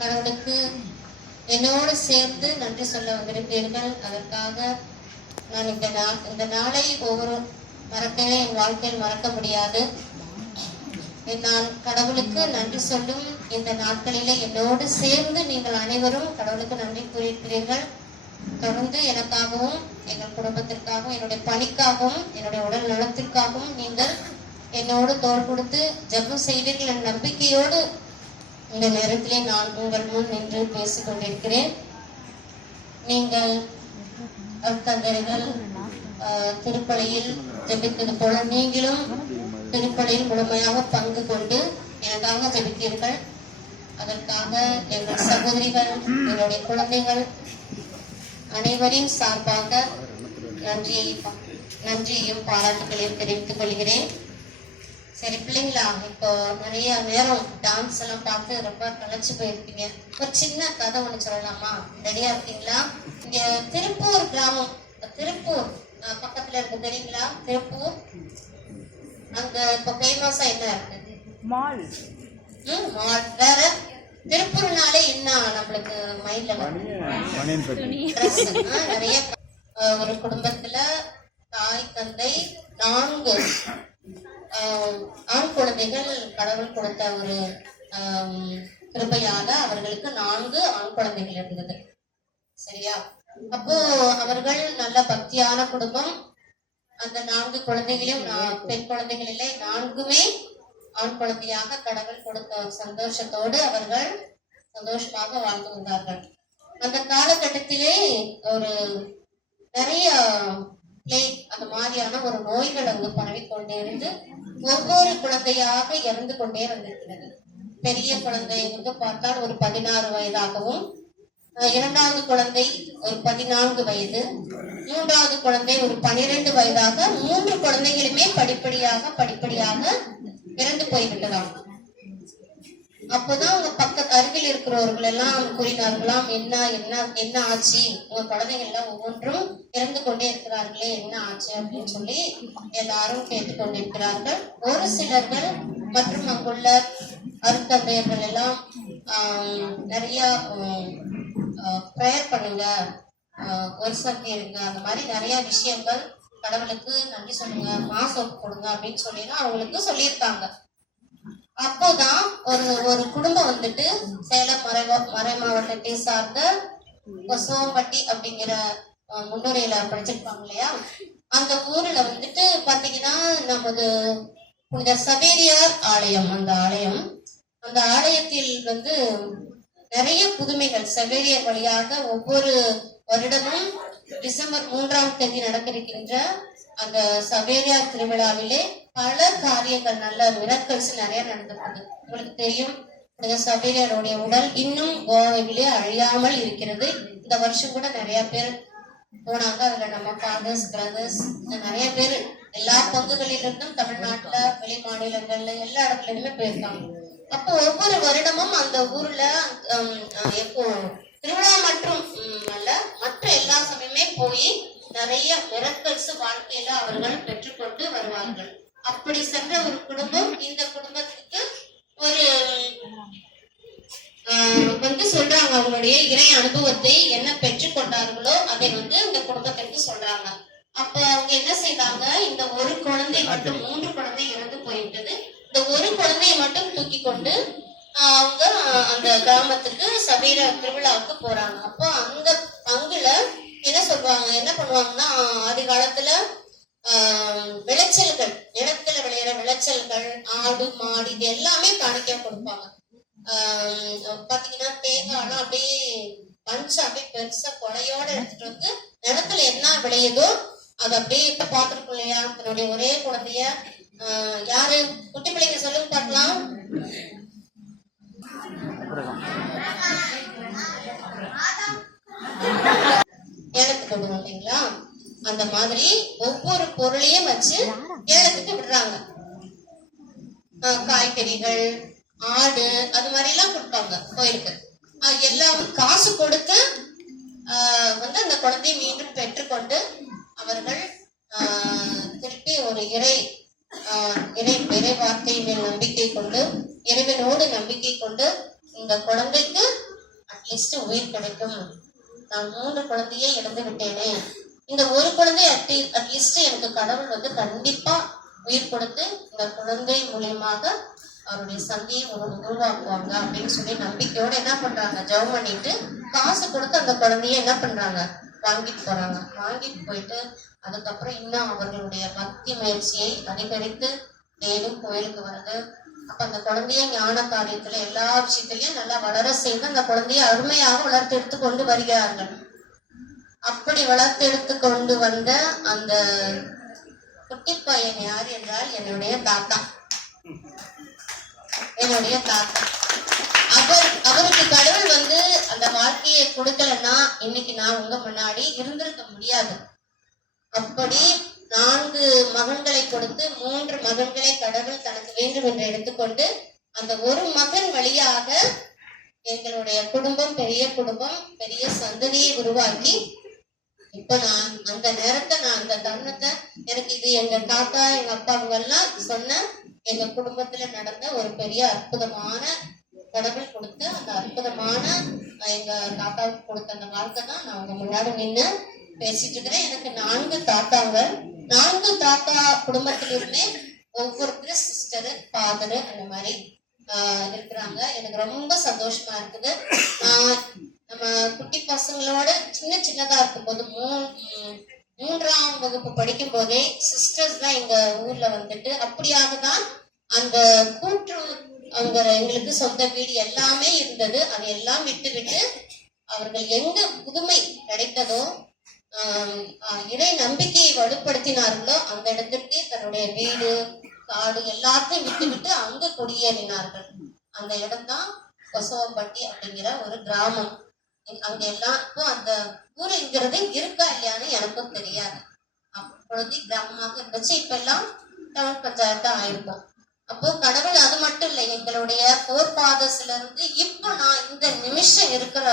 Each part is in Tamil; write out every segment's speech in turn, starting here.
கடவுளுக்கு என்னோடு சேர்ந்து நன்றி சொல்ல வந்திருப்பீர்கள். அதற்காக நான் இந்த நாளை ஒவ்வொரு மறக்கவே என் வாழ்க்கையில் மறக்க முடியாது. நான் கடவுளுக்கு நன்றி சொல்லும் இந்த நாட்களிலே என்னோடு சேர்ந்து நீங்கள் அனைவரும் கடவுளுக்கு நன்றி கூறியிருக்கிறீர்கள். தொடர்ந்து எனக்காகவும் எங்கள் குடும்பத்திற்காகவும் என்னுடைய பணிக்காகவும் என்னுடைய உடல் நலத்திற்காகவும் நீங்கள் என்னோடு தோள் கொடுத்து ஜெபம் செய்வீர்கள் என்ற நம்பிக்கையோடு இந்த நேரத்திலே நான் உங்கள் முன் நின்று பேசிக் கொண்டிருக்கிறேன். நீங்கள் தந்தைகள் திருப்பலியில் ஜெபித்தது போல நீங்களும் திருப்பலியில் முழுமையாக பங்கு கொண்டு எனக்காக ஜெபித்தீர்கள். அதற்காக எங்கள் சகோதரிகள், என்னுடைய குழந்தைகள் அனைவரின் சார்பாக நன்றியையும் பாராட்டுகளையும் தெரிவித்துக் கொள்கிறேன். சரி பிள்ளைங்களா, இப்போ நிறைய நேரம் டான்ஸ் எல்லாம் பார்த்து ரொம்ப கலைச்சு போயிருக்கீங்க. ஒரு சின்ன கதை ஒண்ணு சொல்லலாமா? ரெடியா இருக்கீங்களா? இங்க திருப்பூர் கிராமம், திருப்பூர் பக்கத்துல இருக்கு தெரியுங்களா? திருப்பூர் அங்க இப்ப ஃபேமஸா என்ன இருக்கு? மால். மால். வேற திருப்பூர்னாலே என்ன நம்மளுக்கு மைண்ட்ல நிறைய. ஒரு குடும்பத்துல தாய் தந்தை 4 ஆண் குழந்தைகள் கடவுள் கொடுத்த ஒரு கிருபையாக அவர்களுக்கு 4 ஆண் குழந்தைகள் இருந்தது. சரியா? அப்போ அவர்கள் நல்ல பக்தியான குடும்பம். அந்த 4 குழந்தைகளையும் பெண் குழந்தைகள் இல்லை, 4மே ஆண் குழந்தையாக கடவுள் கொடுத்த சந்தோஷத்தோடு அவர்கள் சந்தோஷமாக வாழ்ந்து வந்தார்கள். அந்த காலகட்டத்திலே ஒரு நிறைய பிளேக் அந்த மாதிரியான ஒரு நோய்கள் அங்கு பரவிக்கொண்டே இருந்து ஒவ்வொரு குழந்தையாக இறந்து கொண்டே வந்திருக்கிறது. பெரிய குழந்தை வந்து பார்த்தால் ஒரு 16 வயதாகவும், 2வது குழந்தை ஒரு 14 வயது, 3வது குழந்தை ஒரு 12 வயதாக 3 குழந்தைகளுமே படிப்படியாக இறந்து போய்விட்டதாம். அப்போதான் அவங்க அருகில் இருக்கிறவர்கள் எல்லாம் கூறினார்களாம், என்ன ஆச்சு, உங்க குழந்தைகள் எல்லாம் ஒவ்வொன்றும் இறந்து கொண்டே இருக்கிறார்களே, என்ன ஆச்சு அப்படின்னு சொல்லி எல்லாரும் கேட்டுக்கொண்டிருக்கிறார்கள். ஒரு சிலர்கள் மற்றும் அங்குள்ள அருத்தந்தையர்கள் எல்லாம் நிறைய ப்ரேயர் பண்ணுங்க, ஒரு சக்தி இருங்க, அந்த மாதிரி நிறைய விஷயங்கள், கடவுளுக்கு நன்றி சொல்லுங்க, மாசம் கொடுங்க அப்படின்னு சொல்லினா அவங்களுக்கு சொல்லியிருக்காங்க. அப்போதான் ஒரு குடும்பம் வந்துட்டு சேலம் மறை மாவட்டத்தை சார்ந்த சோம்பட்டி அப்படிங்கிற முன்னுரையில படிச்சிருப்பாங்க இல்லையா, அந்த ஊர்ல வந்துட்டு பாத்தீங்கன்னா நமது புனித சவேரியார் ஆலயம், அந்த ஆலயத்தில் வந்து நிறைய புதுமைகள் சவேரியார் வழியாக ஒவ்வொரு வருடமும் டிசம்பர் 3ஆம் தேதி நடக்கின்ற அந்த சவேரியார் திருவிழாவிலே பல காரியங்கள், நல்ல மிராக்கிள்ஸ் நிறைய நடந்திருக்குது. உங்களுக்கு தெரியும், சவேரியாருடைய உடல் இன்னும் கோவாவிலே அழியாமல் இருக்கிறது. இந்த வருஷம் கூட நிறைய பேர் போனாங்க. அதுல நம்ம ஃபாதர்ஸ், பிரதர்ஸ், நிறைய பேர் எல்லா பங்குகளிலிருந்தும் தமிழ்நாட்டுல, வெளி மாநிலங்கள்ல எல்லா இடத்துலயுமே போயிருக்காங்க. அப்போ ஒவ்வொரு வருடமும் அந்த ஊர்ல எப்போ திருவிழா மற்றும் அல்ல, மற்ற எல்லா சமயமே போய் நிறைய மிராக்கிள்ஸ் வாழ்க்கையில அவர்கள் பெற்றுக்கொண்டு வருவார்கள். அப்படி சென்ற ஒரு குடும்பம் இந்த குடும்பத்துக்கு ஒரு வந்து சொல்றாங்க, அவங்களுடைய இறை அனுபவத்தை என்ன பெற்றுக்கொண்டார்களோ அதை வந்து இந்த குடும்பத்திற்கு சொல்றாங்க. அப்ப அவங்க என்ன செய்தாங்க, இந்த ஒரு குழந்தை மட்டும், 3 குழந்தை இறந்து போயிட்டது, இந்த ஒரு குழந்தையை மட்டும் தூக்கி கொண்டு அவங்க அந்த கிராமத்துக்கு சபீர திருவிழாவுக்கு போறாங்க. அப்போ அந்த பங்குல என்ன பண்ணுவாங்கன்னா, ஆதி காலத்துல விளைச்சல்கள், நிலத்துல விளையிற விளைச்சல்கள், ஆடு மாடு இது எல்லாமே காணிக்க கொடுப்பாங்க. பாத்தீங்கன்னா தேங்காய்லாம் அப்படியே பஞ்சு அப்படியே பெருசா கொலையோட எடுத்துட்டு வந்து நிலத்துல என்ன விளையுதோ அது அப்படியே பாத்துருக்கோம் இல்லையா. தன்னுடைய ஒரே குழந்தைய யாரு குட்டி பிள்ளைங்க சொல்லுங்க பார்க்கலாம். ஏலத்துக்கு விடுவோம் இல்லைங்களா, அந்த மாதிரி ஒவ்வொரு பொருளையும் வச்சு ஏலத்துக்கு விடுறாங்க. காய்கறிகள், ஆடு, அது மாதிரி எல்லாம் கொடுப்பாங்க கோயிலுக்கு. எல்லாம் காசு கொடுத்து வந்து அந்த குழந்தையை மீண்டும் பெற்றுக்கொண்டு அவர்கள் திருப்பி ஒரு இறை வார்த்தை மேல் நம்பிக்கை கொண்டு, இறைவனோடு நம்பிக்கை கொண்டு இந்த குழந்தைக்கு அட்லீஸ்ட் உயிர் கிடைக்கும். நான் 3 குழந்தையை இழந்து விட்டேனே, இந்த ஒரு குழந்தை அட்லீஸ்ட் எனக்கு கடவுள் கண்டிப்பா உயிர் கொடுத்து இந்த குழந்தை மூலியமாக அவருடைய சந்தியை உருவாக்குவாங்க அப்படின்னு சொல்லி நம்பிக்கையோட என்ன பண்றாங்க, ஜெபம் பண்ணிட்டு காசு கொடுத்து அந்த குழந்தைய என்ன பண்றாங்க, வாங்கிட்டு போறாங்க. வாங்கிட்டு போயிட்டு அதுக்கப்புறம் இன்னும் அவர்களுடைய பக்தி முயற்சியை அதிகரித்து டெய்லியும் கோயிலுக்கு வருது. அப்ப அந்த குழந்தைய ஞான காரியத்துல எல்லா விஷயத்திலயும் நல்லா வளர செய்து அந்த குழந்தைய அருமையாக வளர்த்தெடுத்து கொண்டு வருகிறார்கள். அப்படி வளர்த்தெடுத்து கொண்டு வந்த அந்த குட்டி பையன் யார் என்றால் என்னுடைய தாத்தா. என்னுடைய தாத்தா அவருக்கு கடவுள் அந்த வாழ்க்கையை கொடுக்கலன்னா இன்னைக்கு நான் உங்க முன்னாடி இருந்திருக்க முடியாது. அப்படி 4 மகன்களை கொடுத்து 3 மகன்களை கடவுள் தனக்கு வேண்டும் என்று எடுத்துக்கொண்டு அந்த ஒரு மகன் வழியாக எங்களுடைய குடும்பம் பெரிய குடும்பம், பெரிய சந்ததியை உருவாக்கி இப்ப நான் அந்த நேரத்தை, நான் அந்த தருணத்தை, எனக்கு இது எங்க தாத்தா எங்க அப்பா அவங்க எல்லாம் சொன்ன எங்க குடும்பத்துல நடந்த ஒரு பெரிய அற்புதமான கடவுள் கொடுத்த அந்த அற்புதமான எங்க தாத்தாவுக்கு கொடுத்த அந்த வாழ்க்கை தான் நான் உங்க முன்னாடி நின்று பேசிட்டு இருக்கிறேன். எனக்கு 4 தாத்தாங்க. 4 தாத்தா குடும்பத்திலிருந்தே ஒவ்வொருத்தரும் சிஸ்டரு, ஃபாதரு அந்த மாதிரி இருக்கிறாங்க. எனக்கு ரொம்ப சந்தோஷமா இருக்குது. நம்ம குட்டி பசங்களோட சின்னதா இருக்கும்போது 3ஆம் வகுப்பு படிக்கும் போதே சிஸ்டர்ஸ் தான் எங்க ஊர்ல அப்படியாக தான் அந்த கூற்று அவங்க எங்களுக்கு சொந்த வீடு எல்லாமே இருந்தது. அதை எல்லாம் விட்டு அவர்கள் எங்க புதுமை கிடைத்ததோ, இறை நம்பிக்கையை வலுப்படுத்தினார்களோ அந்த இடத்திற்கு தன்னுடைய வீடு காடு எல்லாத்தையும் விட்டு அங்க குடியேறினார்கள். அந்த இடம்தான் கொசவம்பட்டி அப்படிங்கிற ஒரு கிராமம். அங்க எல்லாம் இப்போ அந்த ஊருங்கிறது இருக்கா இல்லையான்னு எனக்கும் தெரியாது. அப்பொழுது கிராமமாக இருந்துச்சு. இப்ப எல்லாம் டவுன் பஞ்சாயத்தா ஆயிருக்கும். அப்போ கடவுள் அது மட்டும் இல்லை, எங்களுடைய ஃபோர்ஃபாதர்ஸ்ல இருந்து இப்போ நான் இந்த நிமிஷம் இருக்கிற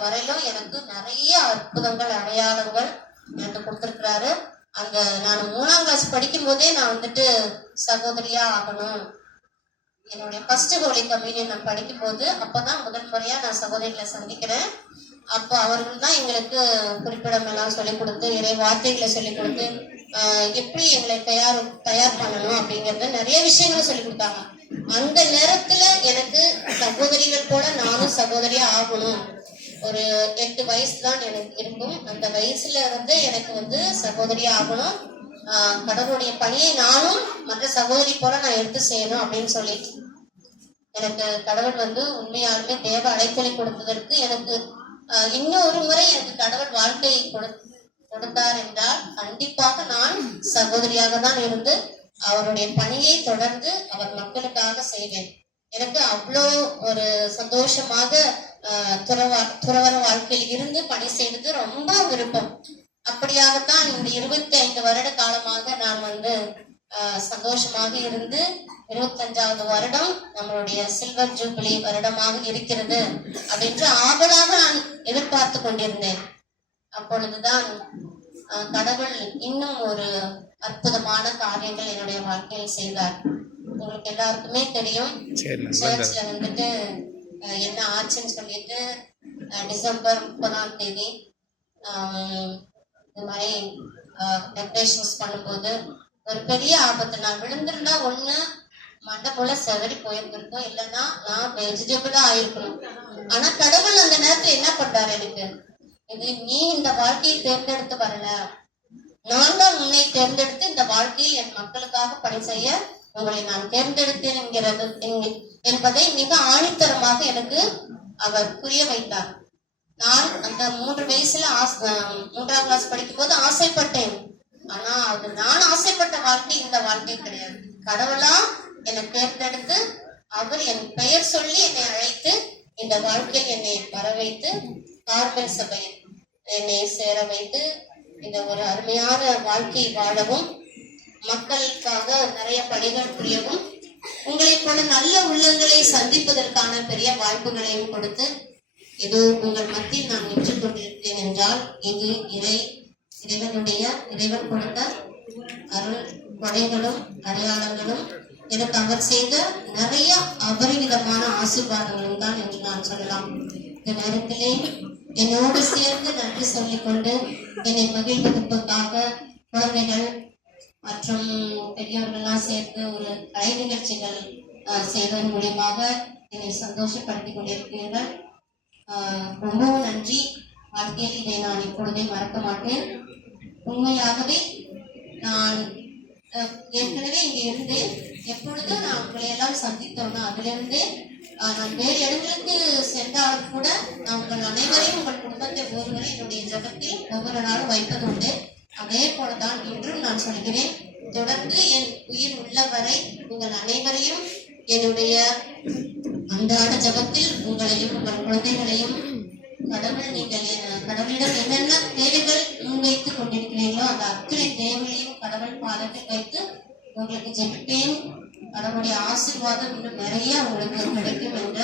வரையிலும் எனக்கு நிறைய அற்புதங்கள் அடையாளங்கள் எனக்கு கொடுத்திருக்கிறாரு. அந்த நான் 3ஆம் கிளாஸ் படிக்கும் போதே நான் சகோதரியா ஆகணும். என்னுடைய ஃபர்ஸ்ட் ஹோலி கம்யூனியன் நான் படிக்கும் போது அப்பதான் முதல் முறையா நான் சகோதரிகளை சந்திக்கிறேன். அப்போ அவர்கள் தான் எங்களுக்கு குறிப்பிடம் எல்லாம் சொல்லிக் கொடுத்து, இறை வார்த்தைகளை சொல்லிக் கொடுத்து, எப்படி எங்களை தயார் பண்ணணும் அப்படிங்கறத நிறைய விஷயங்களை சொல்லி கொடுத்தாங்க. அந்த நேரத்துல எனக்கு சகோதரிகள் போல நானும் சகோதரியா ஆகணும். ஒரு 8 வயசு தான் எனக்கு இருக்கும். அந்த வயசுல எனக்கு சகோதரியா ஆகணும், கடவுளுடைய பணியை நானும் மற்ற சகோதரி போல நான் எடுத்து செய்யணும் அப்படின்னு சொல்லிட்டு எனக்கு கடவுள் உண்மையாலுமே தேவ அழைத்தலை கொடுத்ததற்கு எனக்கு இன்னொரு முறை எனக்கு கடவுள் வாழ்க்கையை கொடுத்தார் என்றால் கண்டிப்பாக நான் சகோதரியாக தான் இருந்து அவருடைய பணியை தொடர்ந்து அவர் மக்களுக்காக செய்வேன். எனக்கு அவ்வளோ ஒரு சந்தோஷமாக துறவர வாழ்க்கையில் இருந்து பணி செய்வது ரொம்ப விருப்பம். அப்படியாகத்தான் இந்த 25 வருட காலமாக நான் சந்தோஷமாக இருந்து 25வது வருடம் நம்மளுடைய சில்வர் ஜூபிலி வருடமாக இருக்கிறது அப்படின்று ஆவலாக நான் எதிர்பார்த்து கொண்டிருந்தேன். அப்பொழுதுதான் கடவுள் இன்னும் ஒரு அற்புதமான காரியங்கள் என்னுடைய வாழ்க்கையில் செய்தார். உங்களுக்கு எல்லாருக்குமே தெரியும், சர்ச்ல என்ன ஆச்சுன்னு சொல்லிட்டு டிசம்பர் 30ஆம் தேதி இந்த மாதிரி டெக்கரேஷன்ஸ் பண்ணும்போது ஒரு பெரிய ஆபத்து. நான் விழுந்திருந்தா ஒண்ணு மண்டை போல செதறி போயிருந்திருக்கோம், இல்லைன்னா நான் வெஜிடபிளா ஆயிருக்கணும். ஆனா கடவுள் அந்த நேரத்துல என்ன பண்றாரு, எனக்கு இது நீ இந்த வாழ்க்கையை தேர்ந்தெடுத்து வரல, நான் தான் உன்னை தேர்ந்தெடுத்து இந்த வாழ்க்கையில் என் மக்களுக்காக பணி செய்ய உங்களை நான் தேர்ந்தெடுத்தேன் என்பதை மிக ஆணித்தரமாக எனக்கு அவர் புரிய வைத்தார். நான் அந்த 3 வயசுல 3ஆம் கிளாஸ் படிக்கும் போது ஆசைப்பட்டேன். ஆனா அது நான் ஆசைப்பட்ட வாழ்க்கை இந்த வாழ்க்கை கிடையாது. கடவுளா என்னை தேர்ந்தெடுத்து அவர் என் பெயர் சொல்லி என்னை அழைத்து இந்த வாழ்க்கையில் என்னை வர வைத்து கார்மெல் சபையில் என்னை சேர வைத்து இந்த ஒரு அருமையான வாழ்க்கை வாழவும், மக்களுக்காக நிறைய பணிகள் புரியவும், உங்களை போல நல்ல உள்ளங்களை சந்திப்பதற்கான பெரிய வாய்ப்புகளையும் கொடுத்து இது உங்கள் மத்தியில் நான் நின்று கொண்டிருக்கிறேன் என்றால் இது இறைவன் கொடுத்த அருள் கொடைகளும் அடையாளங்களும் எனக்கு அவர் செய்த நிறைய அபரிவிதமான ஆசீர்வாதங்களும் தான் என்று நான் சொல்லலாம். இந்த நேரத்திலே என்னோடு சேர்ந்து நன்றி சொல்லிக்கொண்டு என்னை மகிழ்வதற்காக குழந்தைகள் மற்றும் பெரியவர்கள்லாம் சேர்ந்து ஒரு கலை நிகழ்ச்சிகள் செய்வதன் மூலியமாக என்னை சந்தோஷப்படுத்திக் கொண்டிருக்கிறீர்கள். ரொம்பவும் நன்றி. வாழ்க்கையில் இதை நான் இப்பொழுதே மறக்க மாட்டேன். உண்மையாகவே நான் ஏற்கனவே இங்கே இருந்தேன். எப்பொழுதும் நான் உங்களை எல்லாம் சந்தித்தோன்னா அதிலிருந்தே நான் வேறு இடங்களுக்கு சென்றாலும் கூட நான் உங்கள் அனைவரையும் உங்கள் குடும்பத்தை ஒருவரை என்னுடைய ஜபத்தில் ஒவ்வொரு நாளும் வைப்பது உண்டு. அதே போலதான் இன்றும் நான் சொல்கிறேன். தொடர்ந்து என் உயிர் உள்ளவரை உங்கள் அனைவரையும் என்னுடைய அன்றாட ஜபத்தில் உங்களையும் உங்கள் குழந்தைகளையும் கடவுளிடம் என்னென்ன தேவைகள் முன்வைத்துக் கொண்டிருக்கிறீர்களோ அந்த அத்தனை தேவைகளையும் கடவுள் பாதத்தில் வைத்து உங்களுக்கு ஜெபிப்பேன். கடவுளுடைய ஆசீர்வாதம் இன்னும் நிறைய உங்களுக்கு கிடைக்கும் என்ற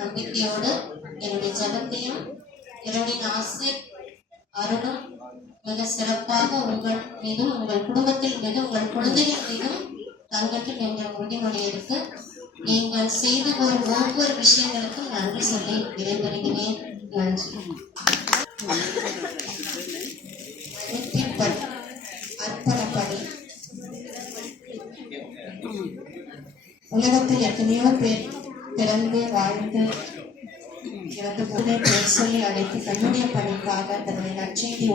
நம்பிக்கையோடு என்னுடைய ஜபத்தையும் இறைவனின் ஆசீர் அருளும் மிக சிறப்பாக உங்கள் மீதும் உங்கள் குடும்பத்தில் மீதும் உங்கள் குழந்தைகள் மீதும் தங்கட்டும் என்ற உறுதிமொழி எடுத்து நீங்கள் செய்து வரும் ஒவ்வொரு விஷயங்களுக்கும் நன்றி சொல்லி விடைபெறுகிறேன். நன்றி. அர்ப்பணப்படி. உலகத்தில் எத்தனையோ பேர் பிறந்து வாழ்ந்து இறந்து பேர் சொல்லி அழைத்து தன்னுடைய பணிக்காக தன்னுடைய நற்செய்தி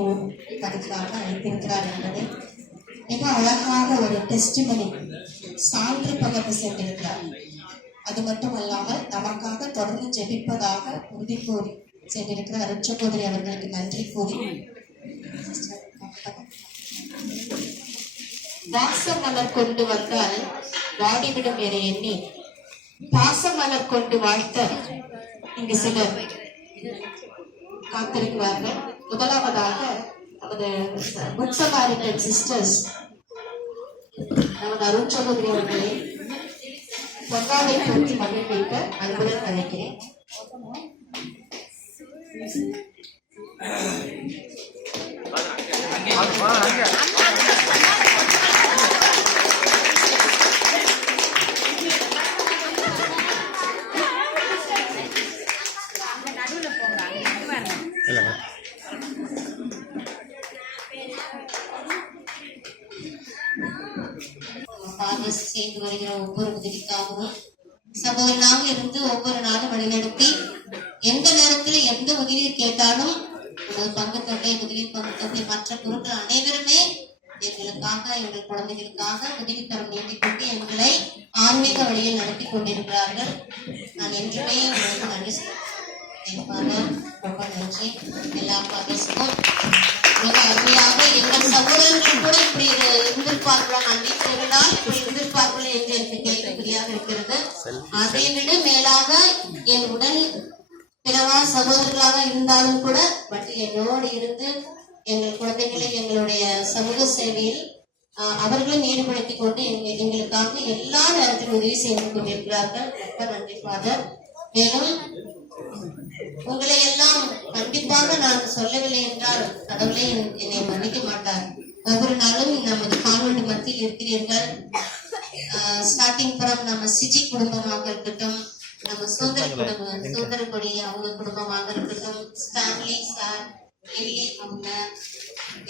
பணிக்காக அழைத்திருக்கிறார் என்பதை மிக அழகாக ஒரு டெஸ்டிமனி சான்று பகிர்ந்து சென்றிருக்கிறார். அது மட்டுமல்லாமல் நமக்காக தொடர்ந்து ஜெபிப்பதாக உறுதி கூறி சென்றிருக்கிறார். அருட்சகோதரி அவர்களுக்கு நன்றி கூறி வாசமலர் கொண்டு வந்தால் வாடிவிடும் என எண்ணி பாசமலர் கொண்டு வாழ்த்த இங்கு சிலர் காத்திருக்கிறார்கள். முதலாவதாக நமது குட் சமாரிட்டன் சிஸ்டர்ஸ் நமது அருட்சகோதரி அவர்களை பொன்னாடை போற்றி மகிழ்விக்க அன்புடன் அழைக்கிறேன். செய்து வருகிற ஒவ்வொரு உதவிக்காகவும் சகோதரனாக இருந்து ஒவ்வொரு நாளும் வழிநடத்தி எந்த நேரத்தில் எந்த உதவியை கேட்டாலும் பங்கு தொகை உதவி பங்கு தொகை மற்ற பொருட்கள் அனைவருமே எங்களுக்காக எங்கள் குழந்தைகளுக்காக உதவி தரம் நீட்டிக் கொண்டு எங்களை ஆன்மீக வழியில் நடத்தி கொண்டிருக்கிறார்கள். நான் என்றுமே உங்களுக்கு நன்றி சொல்லுவேன். ரொம்ப நன்றி. எல்லா பாதேசுக்கும் மிக அருமையாக எங்கள் சகோதரர்கள் கூட இப்படி இருந்திருப்பார்களா, நான் வீட்டில் இருந்தால் இப்படி இருந்திருப்பார்களா என்று எனக்கு கேள்விக்குறியாக இருக்கிறது. அதை விட மேலாக என் உடல் பிறவா சகோதரர்களாக இருந்தாலும் கூட என்னோடு இருந்து எங்கள் குழந்தைகளை எங்களுடைய சமூக சேவையில் அவர்களும் ஈடுபடுத்திக் கொண்டு எங்களுக்காக எல்லா நேரத்திலும் உதவி செய்து கொண்டிருக்கிறார்கள். ரொம்ப நன்றி ஃபாதர். மேலும் உங்களை எல்லாம் கண்டிப்பாக நான் சொல்லவில்லை என்றால் கடவுளே என்னை மன்னிக்க மாட்டார். ஒவ்வொரு நாளும் நமது கான்வென்ட் மத்தியில் இருக்கிறீர்கள். ஸ்டார்டிங் ஃப்ரம் நம்ம சிஜி குடும்பமாக இருக்கட்டும், நம்ம சுதந்திர கொடி அவங்க குடும்பமாக இருக்கட்டும், ஸ்டான்லி சார், எல்லி அவங்க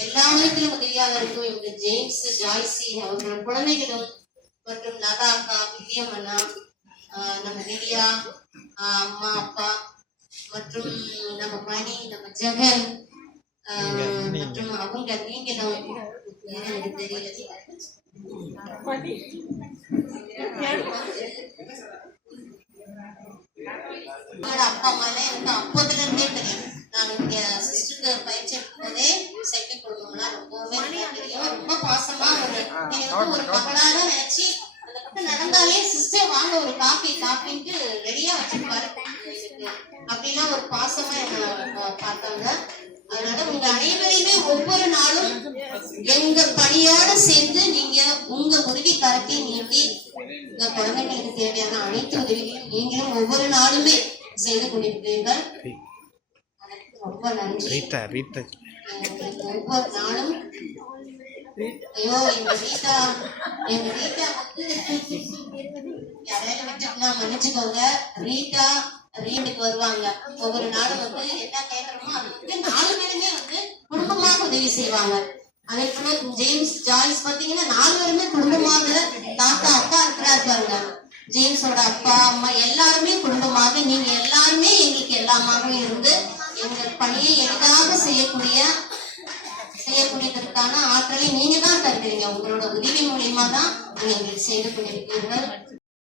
எல்லா விதத்திலும் உதவியாக இருக்கும். இவங்க ஜேம்ஸ், ஜாய்சி அவர்கள் குழந்தைகளும் மற்றும் நதாக்கா, வில்லியம் அண்ணா, நம்ம லிலியா அம்மா அப்பா மற்றும் நம்ம மணி, நம்ம ஜெகன் மற்றும் அவங்க நீங்களும் எனக்கு தெரியல அப்பா அம்மா எல்லாம் எனக்கு அப்போதுல இருந்தே தெரியும். நான் இங்க சிஸ்டருக்கு பயிற்சி எடுக்கும் போதே சைக்கிள் குடும்பம்லாம் ரொம்பவே தெரியும். ரொம்ப பாசமா ஒரு மகளாக நினைச்சு அந்த பக்கம் நடந்தாலே சிஸ்டர் வாங்க ஒரு காப்பின்ட்டு ரெடியா வச்சிருப்பாரு. அப்படின்னா ஒரு பாசமா என்ன பார்த்தாங்க. அதனால உங்க அனைவரையுமே ஒவ்வொரு நாளும் எங்க பணியோட சேர்ந்து நீங்க உங்க உதவி கரத்தை நீட்டி உங்க குழந்தைங்களுக்கு தேவையான அனைத்து உதவிகளையும் நீங்களும் ஒவ்வொரு நாளுமே செய்து கொண்டிருக்கிறீர்கள். ரொம்ப நன்றி. ஒவ்வொரு நாளும் ஐயோ எங்க ரீட்டா வந்து யாரையாவது விட்டுட்டுனா மன்னிச்சுக்கோங்க. ரீட்டா வீட்டுக்கு வருவாங்க. ஒவ்வொரு நாளும் வந்து என்ன கேட்கறோமோ அது வந்து 4 பேருமே வந்து குடும்பமாக உதவி செய்வாங்க. அதே போல ஜேம்ஸ் ஜாய்ஸ் பாத்தீங்கன்னா 4 பேருமே குடும்பமாக, தாத்தா அப்பா இருக்கிறாரு பாருங்க, ஜேம்ஸோட அப்பா அம்மா எல்லாருமே குடும்பமாக, நீங்க எல்லாருமே எங்களுக்கு எல்லாமாக இருந்து எங்கள் பணியை எளிதாக செய்யக்கூடியதற்கான ஆற்றலை நீங்க தான் தருகிறீங்க. உங்களோட உதவி மூலியமா தான் நீங்க எங்களுக்கு செய்து கொண்டிருக்கிறீர்கள்.